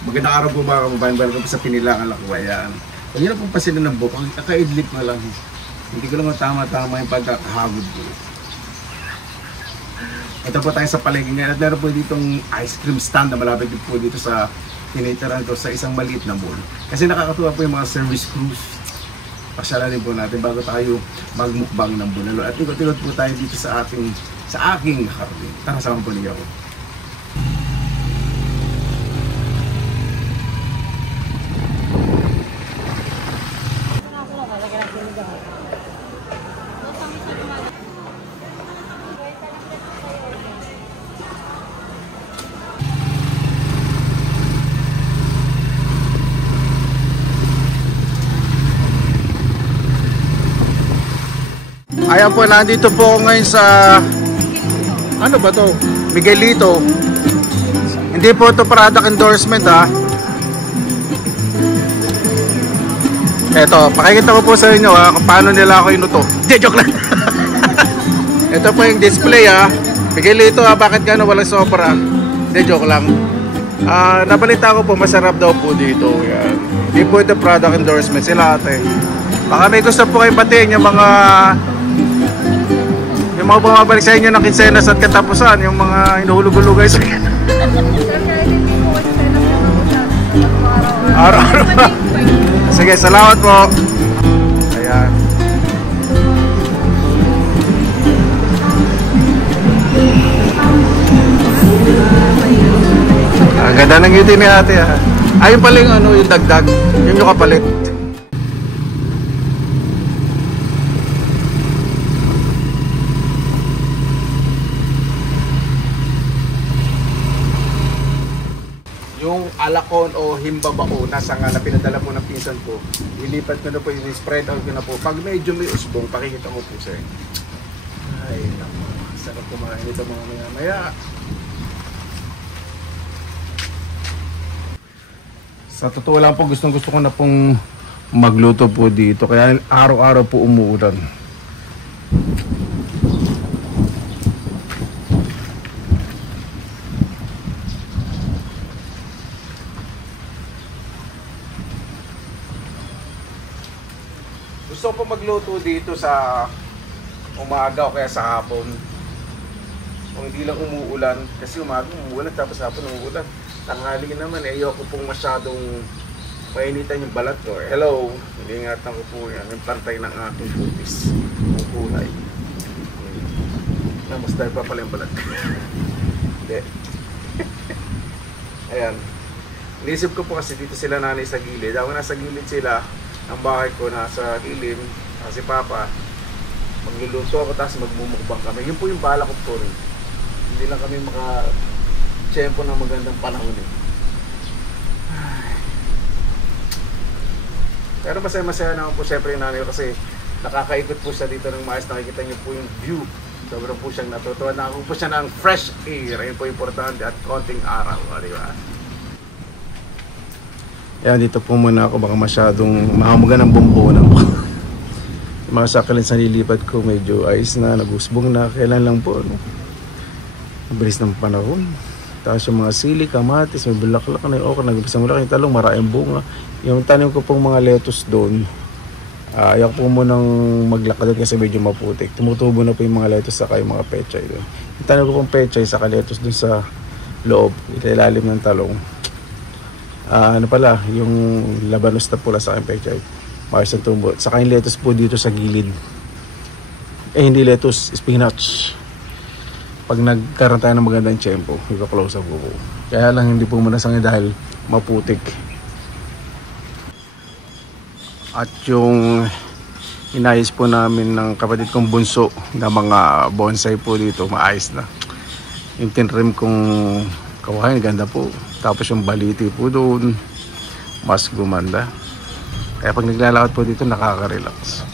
Magandang araw po mga kababayan, welcome po sa Pinilangan Lakwa. Ayan. Huwag nyo na pong pasilin ng buhok, kakaidlip na lang. Hindi ko lang tama-tama yung pagkakahagod ko. Ito po tayo sa palengke ngayon at meron po ditong ice cream stand na malapit din po dito sa tinitirahan ko sa isang maliit na mall. Kasi nakakatuwa po yung mga service crews. Pasyalan din po natin bago tayo magmukbang ng bunalo. At ikot-ikot po tayo dito sa aking hardin. Tara, sama po niyo ako. Ayan po, nandito po ako ngayon sa ano ba to? Miguelito. Hindi po ito product endorsement ha. Eto, pakikita ko po sa inyo ha kung paano nila ako inuto. Hindi, joke lang. Ito po yung display ha. Miguelito ha, bakit gano'n walang sobra? Hindi, joke lang. Nabalita ko po masarap daw po dito. Yan. Hindi po ito product endorsement, sila ate. Baka may gusto po kayo batiin yung mga bumabalik sa inyo ng kinsenas at katapusan, yung mga inuhulog-hulugay sa araw-araw. Sige, salamat po. Ayan. Ang ganda ng ngiti ni ate ha. Ayun pala yung ano, yung dagdag, yung kapalit. Yung alakon o himbabao nasa nga na pinadala po ng pinsan ko, ilipat ko na po, spread out ko na po. Pag medyo may usbong, pakikita ko po sir. Ay, naku, sarap kumain ito mga maya-maya. Sa totoo lang po, gusto ko na pong magluto po dito. Kaya araw-araw po umuulan. Gusto ko magluto dito sa umaga o kaya sa hapon. Kung hindi lang umuulan, kasi umaga umuulan tapos hapon umuulan. Tanghali naman eh, ayoko pong masyadong painitan yung balat ko. Hello, ingatan ko po yan, yung pantay ng ating putis, yung kulay. Mas dahil pa pala yung balat. Hindi. Ayan. Inisip ko po kasi dito sila nanay sa gilid. Ako nasa gilid sila. Ang bahay ko nasa ilim, si Papa. Magluluto ako tapos magmumukbang kami. Yun po yung bala ko po rin. Hindi lang kami maka-tiyempo ng magandang panahon eh. Pero masaya-masaya naman po siyempre yung nanay ko kasi nakakaikot po siya dito ng maayos. Nakikita niyo po yung view. Sobrang po siyang natutuwa. Nakakuha po siya ng fresh air. Ayun po importante at konting araw. Di ba? Yan, dito po muna ako, baka masyadong mahamaga ng bombonan po. Yung mga sakalin sa nilipat ko medyo ayos na, nagusbong na, kailan lang po ano? Mabilis ng panahon. Tapos yung mga sili, kamatis, may bulaklak na yung okra, nagpisa mula yung talong, maraming bunga. Yung tanim ko pong mga lettuce doon, ayaw po munang maglakad kasi medyo maputik. Tumutubo na po yung mga lettuce saka yung mga pechay doon. Yung tanim ko pong pechay saka lettuce doon sa loob, ilalim ng talong. Ano pala, yung labanos na pula sa aking pechay, maayos ang tumbo. Saka yung lettuce po dito sa gilid. Hindi lettuce, spinach. Pag nagkaroon tayo ng magandang tiyempo, i-close up po. Kaya lang hindi po muna sangin dahil maputik. At yung inayos po namin ng kapatid kong bunso na mga bonsai po dito, maayos na. Yung tinrim kong kawain, ganda po. Tapos yung baliti po doon, mas gumanda. Kaya pag naglalakad po dito, nakaka-relax.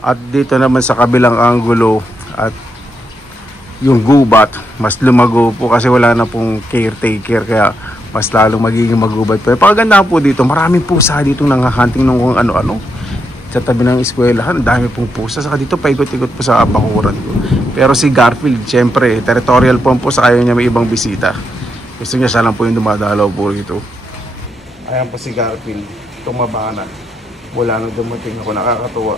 At dito naman sa kabilang angulo at yung gubat, mas lumago po kasi wala na pong caretaker. Kaya mas lalong magiging magubat po. Paganda po dito, maraming pusa dito nanghahunting ng kung ano-ano. Sa tabi ng eskwelahan, dami pong pusa. Saka dito, paikot-ikot po sa bakuran ko. Pero si Garfield, syempre, territorial po sa ayaw niya may ibang bisita. Gusto niya siya lang po yung dumadalaw po rito. Ayan po si Garfield. Tumaba na. Wala nang dumating ako. Nakakatuwa.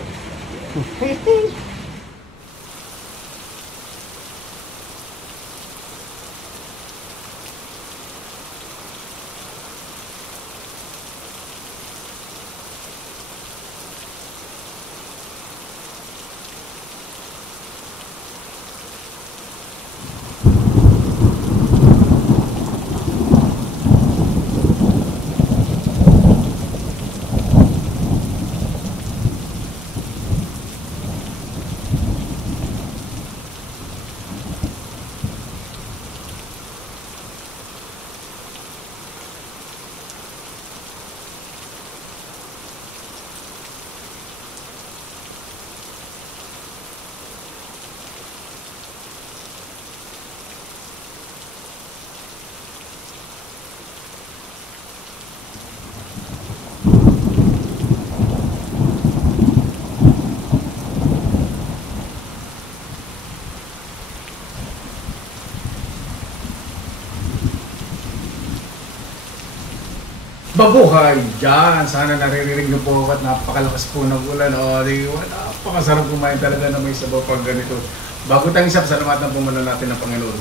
Mabuhay dyan! Sana naririnig niyo po at napakalakas po ng ulan. O, napakasarap kumain talaga na may sabaw pag ganito. Bago tayong isa, pasalamatan po muna natin ng Panginoon.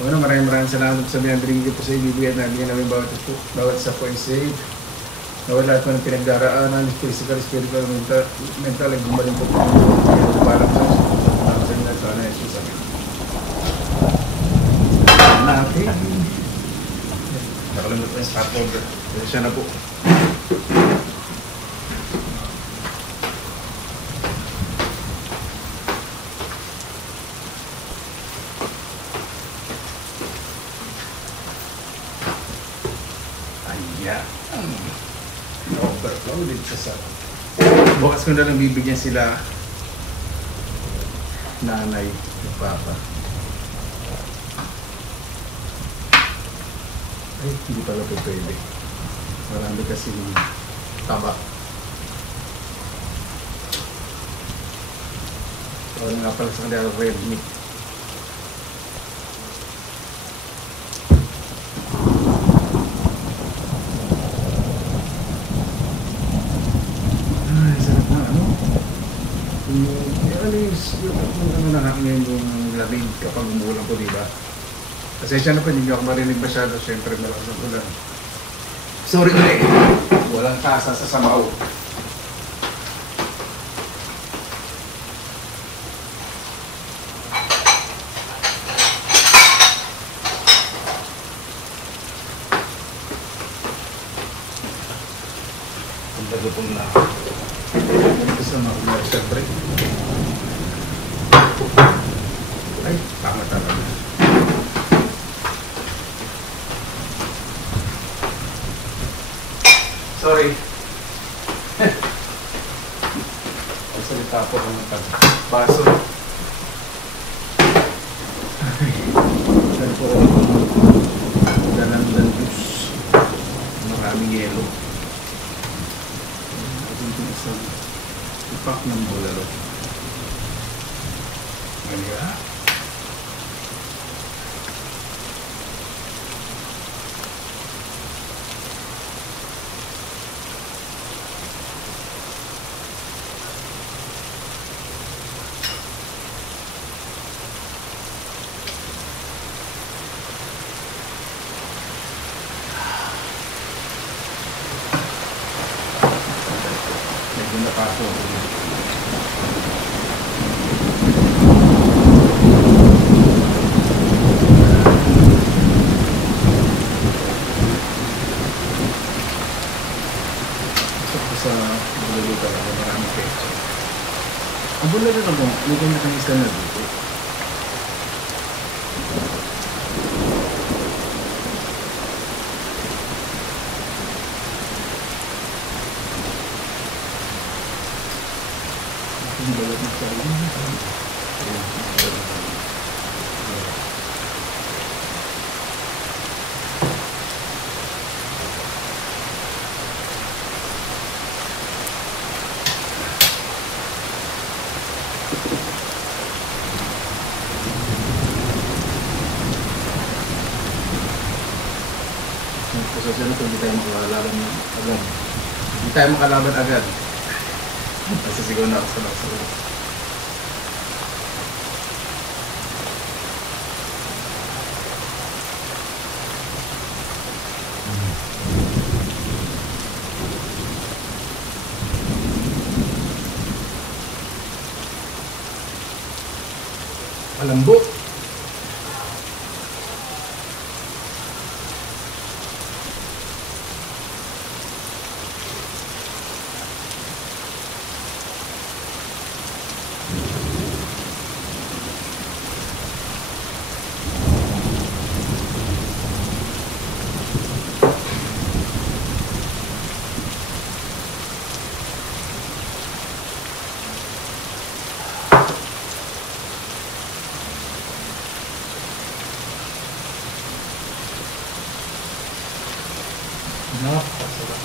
Panginoon, maraming salamat sa binandring niyo po sa ibibigay at nabigyan namin bawat isa po ay safe. Nawala lahat po ng pinagdaraanan, physical, spiritual, mental, ay gumaling po po. Para po sa inyo, sana Jesus amin. Natin. Nakalimut na yung start order. Siya na po. Ayan. Overloaded sa sarap. Bukas ko na lang bibigyan sila nanay at papa. Ay, hindi pala po pwede. Marami kasi taba. Wala nga pala sa kanila red meat. Ay, sarap na ano? Yung nakakain yung lamig kapag umuulan po, diba? Pasensya na po, hindi ako marinig masyado. Siyempre, malakas ang ulan. Sorry ulit. Walang tasa sa sabaw. Ang bagupong na. Ito sa mga ulan, siyempre. Ay, tama talaga. Sorry. Salita po ng baso. Saan po dalang juice. Maraming yelo. Ito isang ipak ng bolero. Ayan. Paso. Sa bulalo talaga maraming pecho. Ang bulalo na po, may kanya-kanya na dito. Yung balat na sa Sa susunod, hindi tayo makalaban agad. Hindi tayo makalaban agad. Kasi sigaw na ako sa laksa. Malambot. Napakasarap.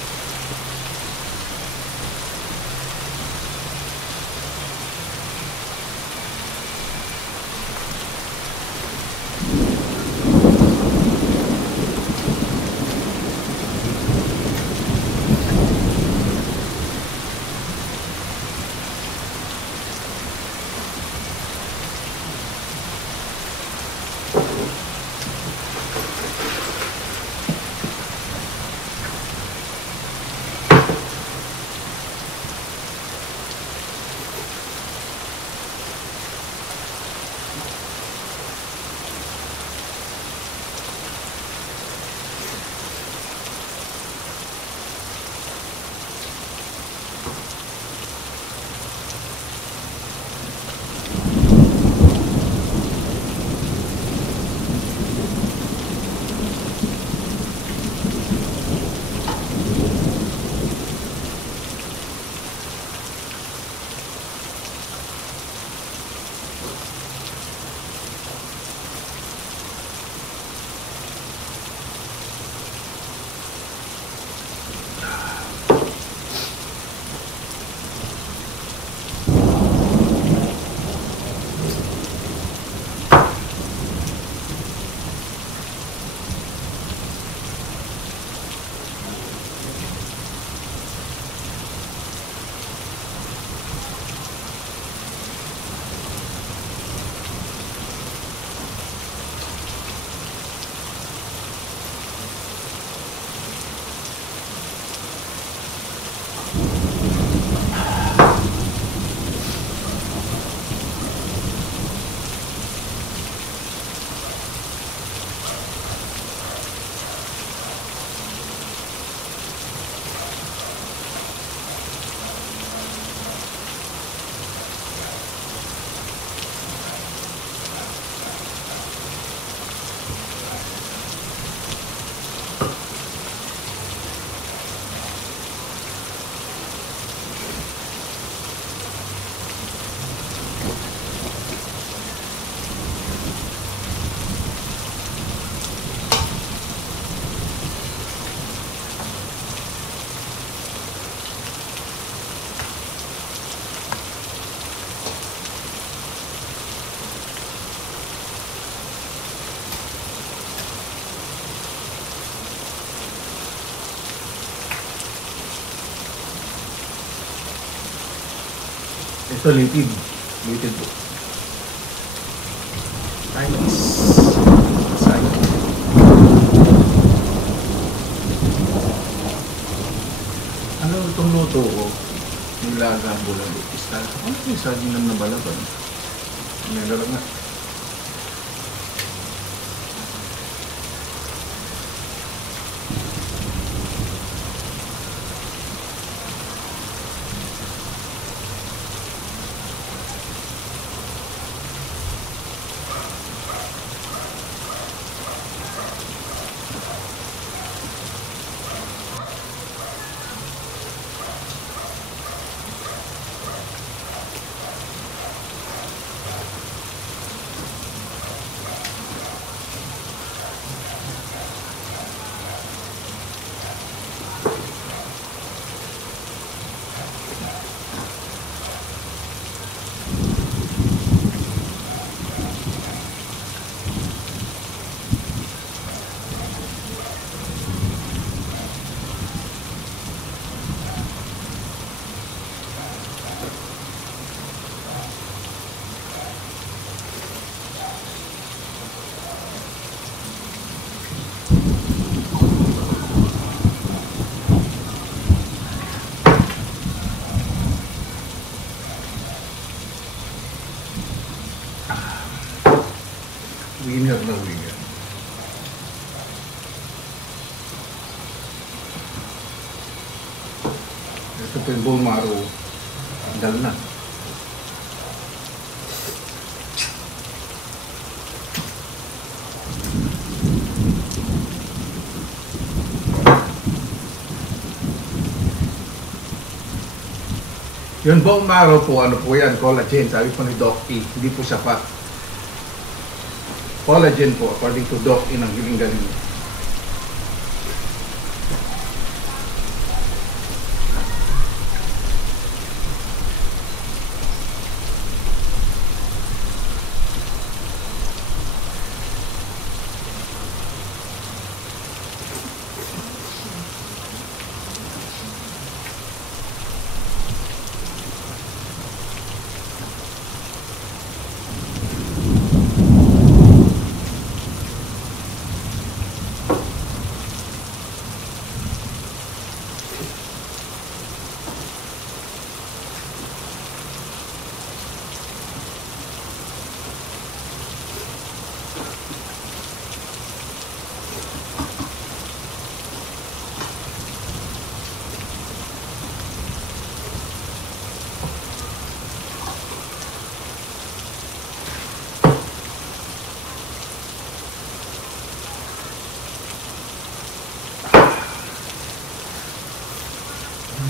Ito litid. Litid po. Nice. Sayang. Ano itong luto ko? Nilaga bulan. Ano yung saging ng nabalaban? May lalag na. Ito yung bone marrow, dal na. Yung bone marrow po, ano po yan, collagen, sabi po ni Doc E, hindi po sapat. Collagen po, according to Doc E ng Hiling-Galing.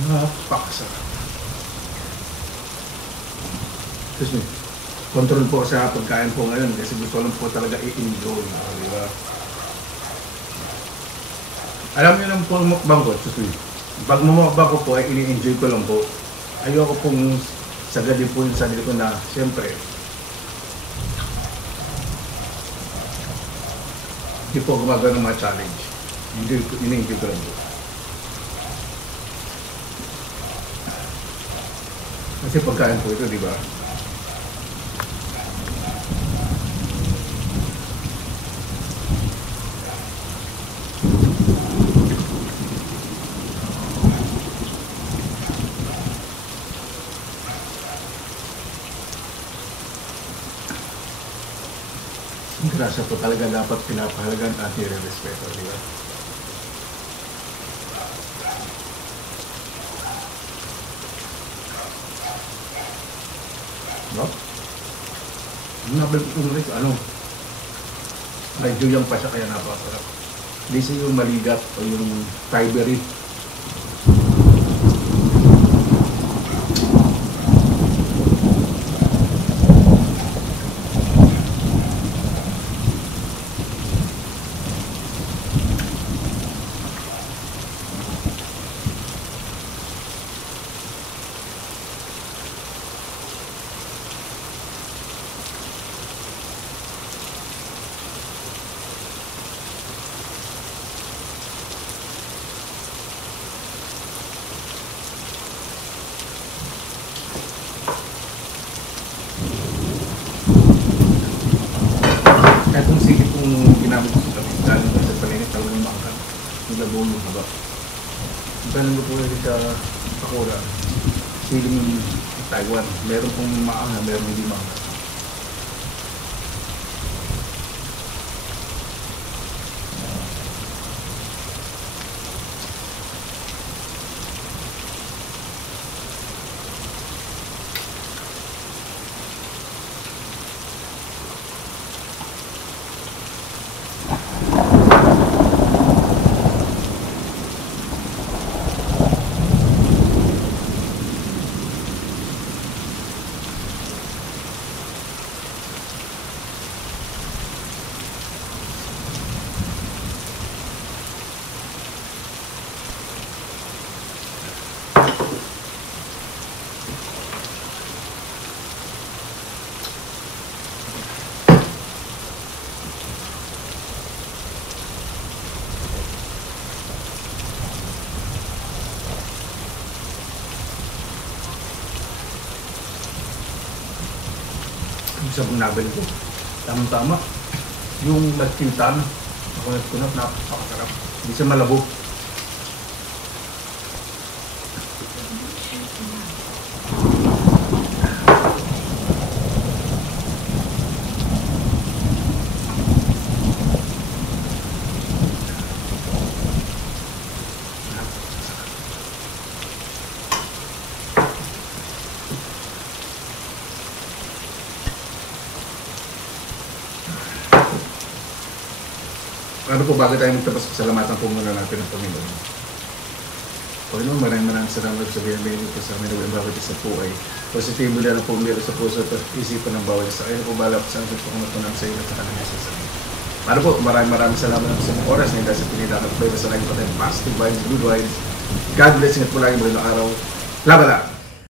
Napakasarap. Excuse me. Control po sa pagkain po ngayon kasi gusto lang po talaga i-enjoy. Di ba? Alam niyo lang po mukbang ko, excuse me. Pag mumukbang ko po ay ini-enjoy ko lang po. Ayoko pong sagadin po yung sarili ko na siyempre hindi po gumagawa ng mga challenge. Ini-enjoy ko lang po. Kasi pagkain po ito, di ba? Ang grasa po talaga dapat pinapahalagan at nire-respeto, di ba? No? Nabalik ko ulit, medyo yung pa siya kaya napasarap. Hindi siya yung maligat o yung fibery. Itong sili kong ginamit ko sa tamis, galing ko sa palinit, talagang mangka. Nilabong yung haba. Galing ko po rin sa Sakura. Siling Taiwan. Meron pong maanga, meron hindi mangka. Isa pong nabili ko. Tamang-tama. Yung nagkintan, kunat-kunat, napakasarap. Hindi siya malabo. Pero po bago tayo magtapos, salamatan po muna natin ang Panginoon. Panginoon, maraming salamat sa biyang po sa amin na bawat isa po ay positibo na po meron sa puso at isipan ng bawat isa. Kaya po balap sa akin po kung natunang sa iyo at sa kanang isa sa amin. Para po, maraming salamat sa mga oras na hindi sa pinitakat po sa naging patay positive vibes, good vibes. God bless ingat po lagi magandang araw. Laban lang!